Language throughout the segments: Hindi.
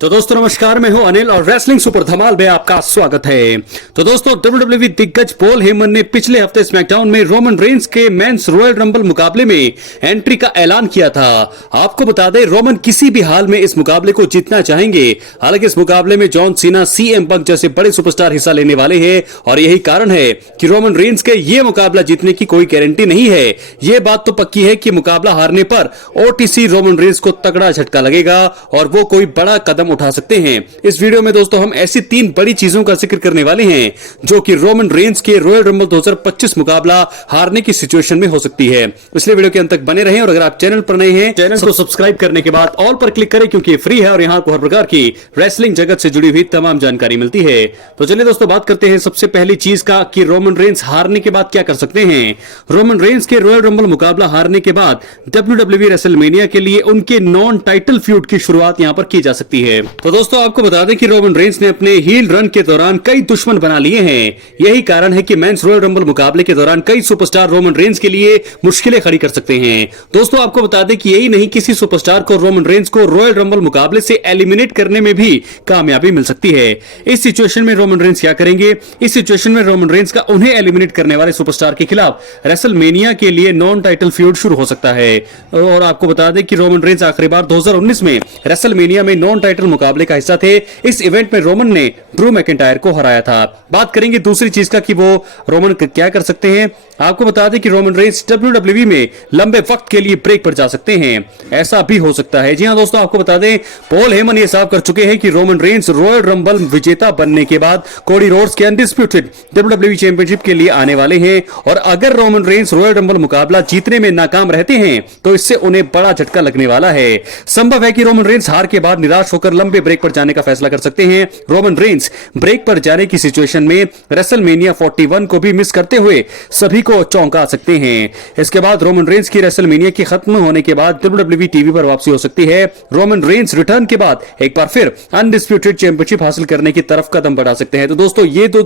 तो दोस्तों नमस्कार, मैं हूं अनिल और रेसलिंग सुपर धमाल में आपका स्वागत है। तो दोस्तों WWE दिग्गज पॉल हेमन ने पिछले हफ्ते स्मैकडाउन में रोमन रेंस के मेंस रॉयल रंबल मुकाबले में एंट्री का ऐलान किया था। आपको बता दें, रोमन किसी भी हाल में इस मुकाबले को जीतना चाहेंगे। हालांकि इस मुकाबले में जॉन सीना, CM पंक जैसे बड़े सुपरस्टार हिस्सा लेने वाले हैं और यही कारण है कि रोमन रेंस के ये मुकाबला जीतने की कोई गारंटी नहीं है। ये बात तो पक्की है कि मुकाबला हारने पर OTC रोमन रेंस को तगड़ा झटका लगेगा और वो कोई बड़ा कदम उठा सकते हैं। इस वीडियो में दोस्तों हम ऐसी 3 बड़ी चीजों का जिक्र करने वाले हैं जो कि रोमन रेंस के रॉयल रंबल 2025 मुकाबला हारने की सिचुएशन में हो सकती है। इसलिए वीडियो के अंत तक बने रहें और अगर आप चैनल पर नए हैं, चैनल को सब्सक्राइब करने के बाद ऑल पर क्लिक करें क्योंकि फ्री है और यहां आपको हर प्रकार की रेसलिंग जगत से जुड़ी हुई तमाम जानकारी मिलती है। तो चलिए दोस्तों बात करते हैं सबसे पहली चीज का कि रोमन रेंस हारने के बाद क्या कर सकते हैं। रोमन रेंस के रॉयल रंबल मुकाबला हारने के बाद WWE रेसलमेनिया के लिए उनके नॉन टाइटल फ्यूड की शुरुआत यहां पर की जा सकती है। तो दोस्तों आपको बता दें कि रोमन रेंस ने अपने हील रन के दौरान कई दुश्मन बना लिए हैं। यही कारण है कि मेंस रॉयल रंबल मुकाबले के दौरान कई सुपरस्टार रोमन रेंस के लिए मुश्किलें खड़ी कर सकते हैं। दोस्तों आपको बता दें कि यही नहीं, किसी सुपरस्टार को रोमन रेंस को रॉयल रंबल मुकाबले से एलिमिनेट करने में भी कामयाबी मिल सकती है। इस सिचुएशन में रोमन रेंस क्या करेंगे? इस सिचुएशन में रोमन रेंस का उन्हें एलिमिनेट करने वाले सुपरस्टार के खिलाफ रेसलमेनिया के लिए नॉन टाइटल फ्यूड शुरू हो सकता है। और आपको बता दें कि रोमन रेंस आखिरी बार 2019 में रेसलमेनिया में नॉन टाइटल मुकाबले का हिस्सा थे। इस इवेंट में रोमन ने ड्रू मैकिंटायर को हराया था। बात करेंगे दूसरी चीज का कि वो रोमन क्या कर सकते हैं। आपको बता दें कि रोमन रेंस WWE में लंबे वक्त के लिए ब्रेक पर जा सकते हैं। ऐसा भी हो सकता है। जी हां दोस्तों, आपको बता दें पॉल हेमन ये साफ कर चुके हैं कि रोमन रेंस रॉयल रंबल विजेता बनने के बाद कोडी रोड्स के अनडिस्प्यूटेड WWE चैंपियनशिप के लिए आने वाले हैं। और अगर रोमन रेंस रॉयल रंबल मुकाबला जीतने में नाकाम रहते हैं तो इससे उन्हें बड़ा झटका लगने वाला है। संभव है कि रोमन रेंस हार के बाद निराश होकर लंबे ब्रेक पर जाने का फैसला कर सकते हैं। रोमन रेंस ब्रेक पर जाने की सिचुएशन में रेसलमेनिया 41 को भी मिस करते हुए सभी को चौंका सकते हैं। इसके बाद रोमन रेंस की रेसलमेनिया के खत्म होने के बाद WWE टीवी पर वापसी हो सकती है। रोमन रेंस रिटर्न के बाद एक बार फिर अनडिस्प्यूटेड चैंपियनशिप हासिल करने की तरफ कदम बढ़ा सकते हैं। तो दोस्तों ये तो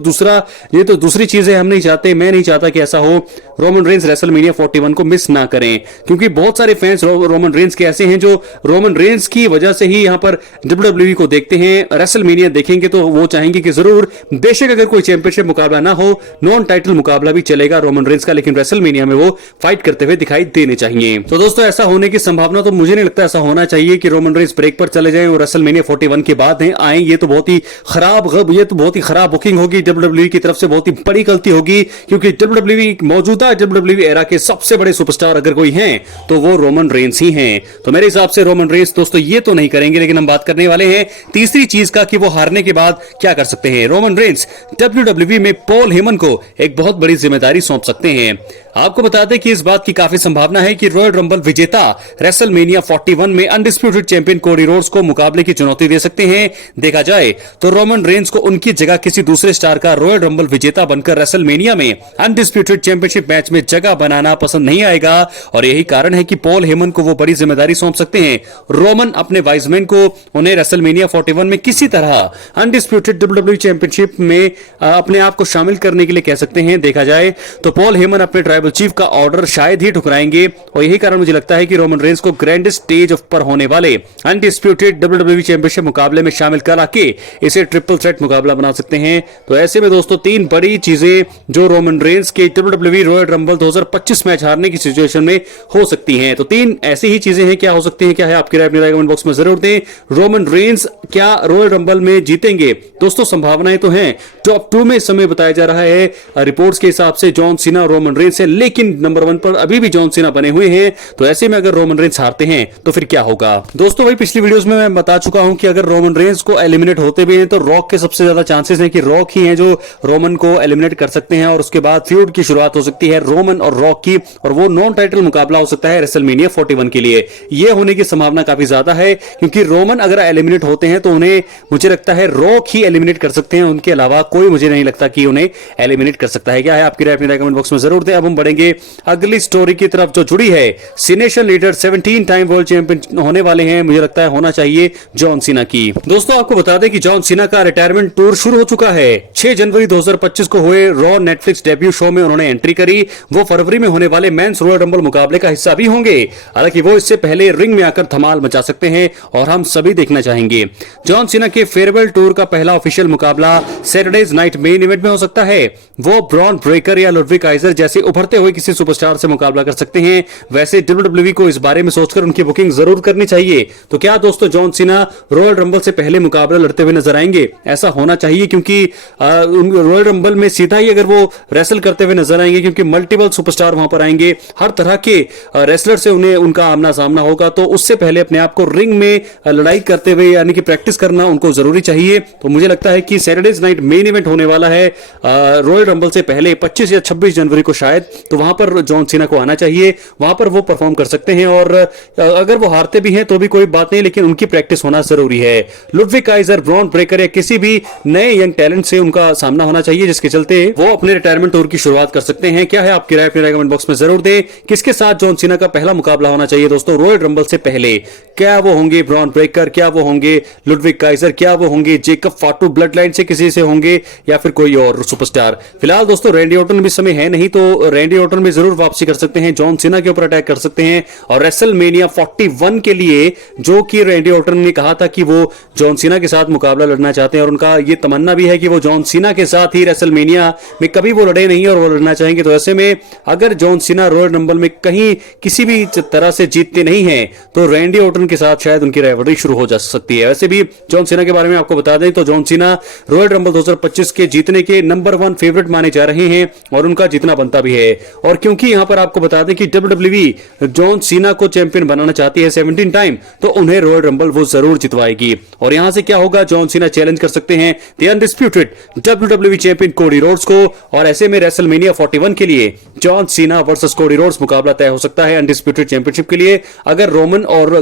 दूसरी चीज है। हम नहीं चाहते, मैं नहीं चाहता कि ऐसा हो। रोमन रेंस रेसलमेनिया 41 को मिस ना करें क्योंकि बहुत सारे फैंस रोमन रेंस के ऐसे हैं जो रोमन रेंस की वजह से ही यहां पर WWE को देखते हैं। रेसलमेनिया देखेंगे तो वो चाहेंगे कि जरूर, बेशक अगर कोई चैंपियनशिप मुकाबला ना हो, नॉन टाइटल मुकाबला भी चलेगा रोमन रेंस का, लेकिन रेसलमेनिया में वो फाइट करते हुए दिखाई देने चाहिए। तो दोस्तों ऐसा होने की संभावना तो मुझे नहीं लगता ऐसा होना चाहिए कि रोमन रेंस ब्रेक पर चले जाएं और रेसलमेनिया 41 के बाद आए। ये तो बहुत ही खराब बुकिंग होगी WWE की तरफ से, बहुत ही बड़ी गलती होगी क्योंकि मौजूदा WWE एरा के सबसे बड़े सुपरस्टार अगर कोई हैं तो वो रोमन रेंस ही हैं। तो मेरे हिसाब से रोमन रेंस दोस्तों ये तो नहीं करेंगे। लेकिन हम बात करने वाले हैं तीसरी चीज का कि वो हारने के बाद क्या कर सकते हैं। रोमन रेंस WWE में पॉल हेमन को एक बहुत बड़ी जिम्मेदारी सौंप सकते हैं। आपको बता दें कि इस बात की काफी संभावना है कि रॉयल रंबल विजेता रेसलमेनिया 41 में अनडिस्प्यूटेड चैंपियन कोडी रोड्स को मुकाबले की चुनौती दे सकते हैं। देखा जाए तो रोमन रेंस को उनकी जगह किसी दूसरे स्टार का रॉयल रंबल विजेता बनकर रेसलमेनिया में अनडिस्प्यूटेड चैंपियनशिप मैच में जगह बनाना पसंद नहीं आएगा और यही कारण है कि पॉल हेमन को वो बड़ी जिम्मेदारी सौंप सकते हैं। रोमन अपने वाइसमैन को उन्हें रेसलमेनिया 41 में किसी तरह अनडिस्प्यूटेड WWE चैंपियनशिप में अपने आप को शामिल करने के लिए कह सकते हैं। देखा जाए तो पॉल हेमन अपने ट्राइबल चीफ का ऑर्डर शायद ही ठुकराएंगे और यही कारण मुझे लगता है कि रोमन रेंस को ग्रैंड स्टेज पर होने वाले अनडिस्प्यूटेड WWE चैंपियनशिप मुकाबले में शामिल करा के इसे ट्रिपल थ्रेट मुकाबला बना सकते हैं। तो ऐसे में दोस्तों 3 बड़ी चीजें जो रोमन रेंस के WWE रॉयल रंबल 2025 मैच हारने की सिचुएशन में हो सकती हैं। तो 3 ऐसी ही चीजें हैं। क्या हो सकती हैं, क्या है आपकी राय, अपनी राय कमेंट बॉक्स में जरूर दें। रोमन रेंस क्या रॉयल रंबल में जीतेंगे? दोस्तों संभावनाएं तो हैं। टॉप 2 में इस समय बताया जा रहा है रिपोर्ट्स के हिसाब से जॉन सीना रोमन रेंस है, लेकिन नंबर 1 पर अभी भी जॉन सीना बने हुए हैं। तो ऐसे में अगर रोमन रेंस हारते हैं तो फिर क्या होगा? दोस्तों भाई पिछली वीडियोस में मैं बता चुका हूं कि अगर रोमन रेंस को एलिमिनेट होते भी हैं तो रॉक के सबसे ज्यादा चांसेस हैं कि रॉक ही हैं जो रोमन को एलिमिनेट कर सकते हैं और उसके बाद फ्यूड की शुरुआत हो सकती है रोमन और रॉक की और वो नॉन टाइटल मुकाबला हो सकता है रेसलमेनिया 41 के लिए। यह होने की संभावना काफी ज्यादा है क्योंकि रोमन अगर एलिमिनेट होते हैं तो उन्हें मुझे लगता है रॉक ही एलिमिनेट कर सकते हैं, उनके अलावा कोई मुझे नहीं लगता कि उन्हें एलिमिनेट कर सकता है। क्या है आपकी राय, अपनी राय कमेंट बॉक्स में जरूर दें। अब हम बढ़ेंगे अगली स्टोरी की तरफ जो जुड़ी है। सीनेशन लीडर 17 टाइम वर्ल्ड चैंपियन होने वाले हैं, मुझे लगता है होना चाहिए जॉन सीना की। दोस्तों आपको बता दें कि जॉन सीना का रिटायरमेंट टूर शुरू हो चुका है। 6 जनवरी 2025 को हुए रॉ नेटफ्लिक्स डेब्यू शो में उन्होंने एंट्री करी। वो फरवरी में होने वाले मेंस रॉयल रंबल मुकाबले का हिस्सा भी होंगे। हालांकि वो इससे पहले रिंग में आकर धमाल मचा सकते हैं और हम सभी देखना चाहेंगे। जॉन सीना के फेयरवेल टूर का पहला ऑफिशियल मुकाबला सैटरडेज नाइट मेन इवेंट में हो सकता है। वो ब्रॉन ब्रेकर या लुडविग काइजर जैसे उभरते हुए किसी सुपरस्टार से मुकाबला कर सकते हैं। वैसे WWE को इस बारे में सोचकर उनकी बुकिंग जरूर करनी चाहिए। तो क्या दोस्तों जॉन सीना रॉयल रंबल से पहले मुकाबला लड़ते हुए नजर आएंगे? ऐसा होना चाहिए, क्योंकि रॉयल रंबल में सीधा ही अगर वो रेसल करते हुए नजर आएंगे, क्योंकि मल्टीपल सुपरस्टार वहां पर आएंगे, हर तरह के रेसलर से उन्हें उनका आमना सामना होगा। तो उससे पहले अपने आप को रिंग में लड़ाई करते हुए यानी कि प्रैक्टिस करना उनको जरूरी चाहिए। तो मुझे लगता है कि सैटरडेज नाइट मेन इवेंट होने वाला है रॉयल रंबल से पहले 25 या 26 जनवरी को शायद। तो वहां पर जॉन सीना को आना चाहिए, वहां पर वो परफॉर्म कर सकते हैं। और अगर वो हारते भी हैं तो भी कोई बात नहीं, लेकिन उनकी प्रैक्टिस होना जरूरी है। लुडविग काइजर, ब्रॉन ब्रेकर या किसी भी नए यंग टैलेंट से उनका सामना होना चाहिए, जिसके चलते वो अपने रिटायरमेंट टूर की शुरुआत कर सकते हैं। क्या है आपकी राय, अपनी राय कमेंट बॉक्स में जरूर दें। किसके साथ जॉन सीना का पहला मुकाबला होना चाहिए दोस्तों रॉयल रंबल से पहले? क्या वो होंगे ब्रॉन ब्रेकर, क्या वो होंगे लुडविग काइजर, क्या वो होंगे जेकब फाटू ब्लड लाइन से किसी से होंगे, या फिर कोई और सुपरस्टार? फिलहाल दोस्तों रैंडी ऑर्टन भी समय है नहीं, तो रैंडी ऑर्टन भी जरूर वापसी कर सकते हैं, जॉन सीना के ऊपर अटैक कर सकते हैं। और रेसलमेनिया 41 के लिए जो कि रैंडी ऑर्टन ने कहा था कि वो जॉन सीना के साथ मुकाबला लड़ना चाहते हैं, और उनका ये तमन्ना भी है कि वो जॉन सीना के साथ ही रेसलमेनिया में कभी वो लड़े नहीं और वो लड़ना चाहेंगे। तो ऐसे में अगर जॉन सीना रॉयल रंबल में कहीं किसी भी तरह से जीतते नहीं हैं तो रैंडी ऑर्टन के साथ शायद उनकी राइवलरी शुरू हो जा सकती है। वैसे भी जॉन सीना के बारे में आपको बता दें तो जॉन सीना रॉयल रंबल 2025 के जीतने के नंबर 1 फेवरेट माने जा रहे हैं और उनका जीतना बनता भी है। और क्योंकि यहां पर आपको बता दें कि WWE जॉन सीना को चैंपियन बनाना चाहती है 17 टाइम, तो उन्हें रॉयल रंबल वो जरूर जितवाएगी। और यहां से क्या होगा, जॉन सीना चैलेंज कर सकते हैं the undisputed WWE champion Cody Rhodes को। और ऐसे में रेसलमेनिया 41 के लिए John Cena versus Cody Rhodes मुकाबला तय हो सकता है अनडिस्प्यूटेड चैंपियनशिप के लिए। अगर रोमन और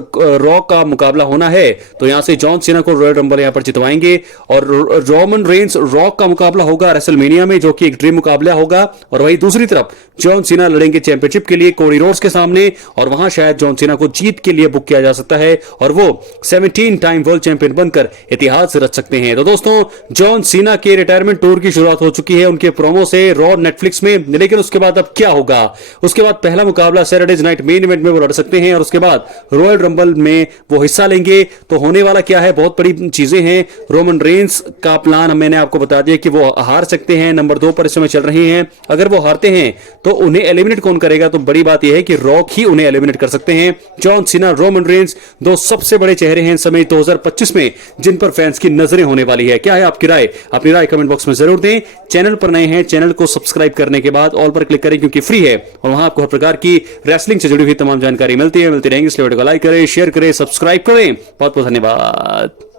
रॉ का मुकाबला होना है तो यहां से जॉन सीना को रॉयल रंबल यहां पर जितवाएंगे। और रोमन रेंस रॉक का मुकाबला होगा रेसलमेनिया में, जो कि एक ड्रीम मुकाबला होगा। और वही दूसरी तरफ जॉन सीना लड़ेंगे चैंपियनशिप के लिए कोडी रोड्स के सामने, और वहां शायद जॉन सीना को जीत के लिए बुक किया जा सकता है और वो 17 टाइम वर्ल्ड चैंपियन बनकर इतिहास रच सकते हैं। तो दोस्तों जॉन सीना के रिटायरमेंट टूर की शुरुआत हो चुकी है उनके प्रोमो से रॉ नेटफ्लिक्स में। लेकिन उसके बाद अब क्या होगा? उसके बाद पहला मुकाबला सैटरडेज नाइट मेन इवेंट में वो लड़ सकते हैं और उसके बाद रॉयल रंबल में वो हिस्सा लेंगे। तो होने वाला क्या है, बहुत बड़ी चीजें हैं। रोमन रेंस का प्लान मैंने आपको बता दिया कि वो हार सकते हैं, नंबर 2 पर इस समय चल रहे हैं। अगर वो हारते हैं तो उन्हें एलिमिनेट कौन करेगा? तो बड़ी बात यह है कि रॉक ही उन्हें एलिमिनेट कर सकते हैं। जॉन सीना, रोमन रेंस, दो सबसे बड़े चेहरे हैं समय 2025 में जिन पर फैंस की नजरें होने वाली है। क्या है आपकी राय? अपनी राय कमेंट बॉक्स में जरूर दें। चैनल पर नए हैं, चैनल को सब्सक्राइब करने के बाद ऑल पर क्लिक करें क्योंकि फ्री है और वहां आपको हर प्रकार की रेसलिंग से जुड़ी हुई तमाम जानकारी मिलती रहेंगी। इसलिए वीडियो को लाइक करें, शेयर करें, सब्सक्राइब करें। बहुत बहुत धन्यवाद।